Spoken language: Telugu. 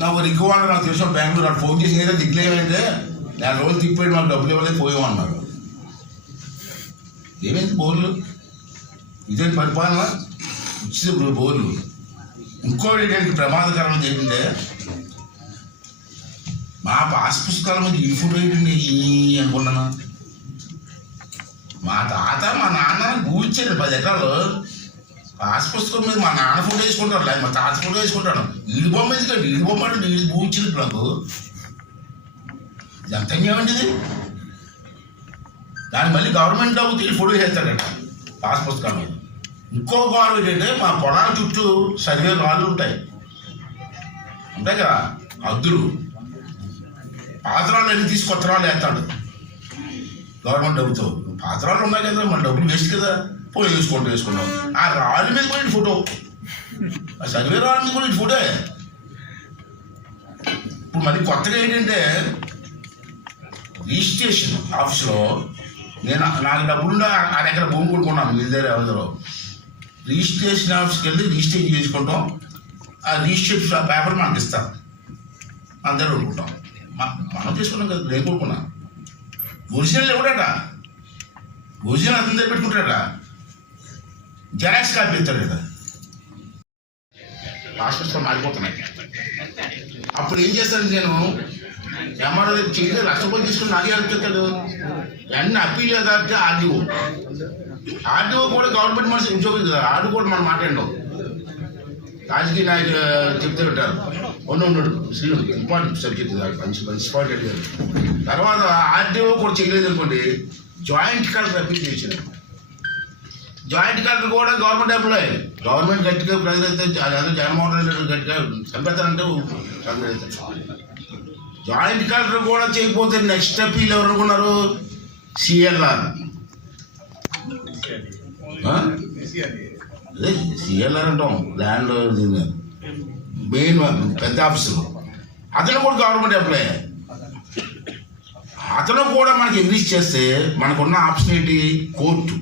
నాకు రిక్వాళ్ళు నాకు తెలిసిన బెంగళూరు నాకు ఫోన్ చేసి ఏదో దిగ్గులేమంటే 4 రోజులు తిప్పాడు, మాకు డబ్బులు ఇవ్వలేదు పోయామన్నారు. ఏమైంది బోర్లు? ఇదే పరిపాలన ఇచ్చింది బోర్లు. ఇంకోటి ఏంటంటే ప్రమాదకరం చెప్పిందే, మా పాస్ పుస్తకాల మీద ఈ ఫోటో ఏంటండి అనుకున్నాను. మా తాత మా నాన్న కూర్చాడు 10 ఎకరాలు. పాస్ పుస్తకం మీద మా నాన్న ఫోటో వేసుకుంటాడు, లేదు మా తాత ఫోటో వేసుకుంటాను. ఈడి బొమ్మ ఎందుకండి? ఈడి బొమ్మ అంటే ఈడి కూర్చింది నాకు. ఎంత అన్యాయం ఇది. దాన్ని మళ్ళీ గవర్నమెంట్ డబ్బు తీసి ఫోటో వేస్తాడట పాస్ పుస్తకం మీద. ఇంకో గౌరవం ఏంటంటే మా పొలాల చుట్టూ సర్వే రాళ్ళు ఉంటాయి కదా, అద్దులు. పాత్రాలు అన్ని తీసి కొత్త రాళ్ళు వేస్తాడు గవర్నమెంట్ డబ్బుతో. పాత్రాలు ఉన్నాయి కదా, మన డబ్బులు వేస్ట్ కదా, పోయి వేసుకున్నాం. ఆ రాళ్ళ మీద కూడా ఫోటో, ఆ సర్వే రాళ్ళ మీద కూడా ఫోటో. ఇప్పుడు మళ్ళీ కొత్తగా ఏంటంటే రిజిస్ట్రేషన్ ఆఫీస్లో నాకు డబ్బులుండే 6 ఎకరాల భూమి కొనుక్కున్నాను మీ దగ్గర ఎవరిలో. రిజిస్ట్రేషన్ ఆఫీస్కి వెళ్ళి రిజిస్ట్రేషన్ చేసుకుంటాం. ఆ రిజిస్ట్రేషన్ పేపర్ మనకి ఇస్తారు, మన దగ్గర కొనుక్కుంటాం. మనం చేసుకున్నాం కదా, నేను కొనుక్కున్నాను. ఒరిజినల్ ఎవడట? ఒరిజినల్ అతని దగ్గర పెట్టుకుంటాడ, జెరాక్స్ కాపీ ఇస్తాడట. పాస్పోర్ట్స్ మారిపోతున్నాయి. అప్పుడు ఏం చేస్తాను నేను, ఎంఆర్ఓ దగ్గర చెల్లి లక్ష తీసుకుని నాకే అడుగుతాడు. అన్నీ అప్పీల్ కాబట్టి ఆర్డీఓ కూడా గవర్నమెంట్ మనిషి ఉద్యోగం కదా, ఆర్డీ కూడా మనం మాట్లాడడం. రాజకీయ నాయకులు చెప్తూ ఉంటారు, ఉన్నాడు శ్రీను ఇంపార్టెంట్ సబ్జెక్ట్ మంచి ఇంపార్టెంట్ గారు. తర్వాత ఆర్డీఓ కూడా చేయలేదు అనుకోండి, జాయింట్ కలెక్టర్ అప్పీల్ చేశారు. జాయింట్ కలెక్టర్ కూడా గవర్నమెంట్ ఎంప్లాయ్. గవర్నమెంట్ గట్టిగా ప్రజలైతే జగన్మోహన్ రెడ్డి గట్టిగా చంపేస్తారంటే జాయింట్ కలెక్టర్ కూడా చేయకపోతే నెక్స్ట్ అప్పీల్ ఎవరు అనుకున్నారు? సిఎల్ఆర్. అదే సిఎల్ఆర్ అంటాం, ల్యాండ్ మెయిన్ పెద్ద ఆఫీసర్. అతను కూడా గవర్నమెంట్ ఎంప్లాయ్. అతను కూడా మనకి ఇంగ్లీష్ చేస్తే మనకున్న ఆప్షన్ ఏంటి? కోర్టు.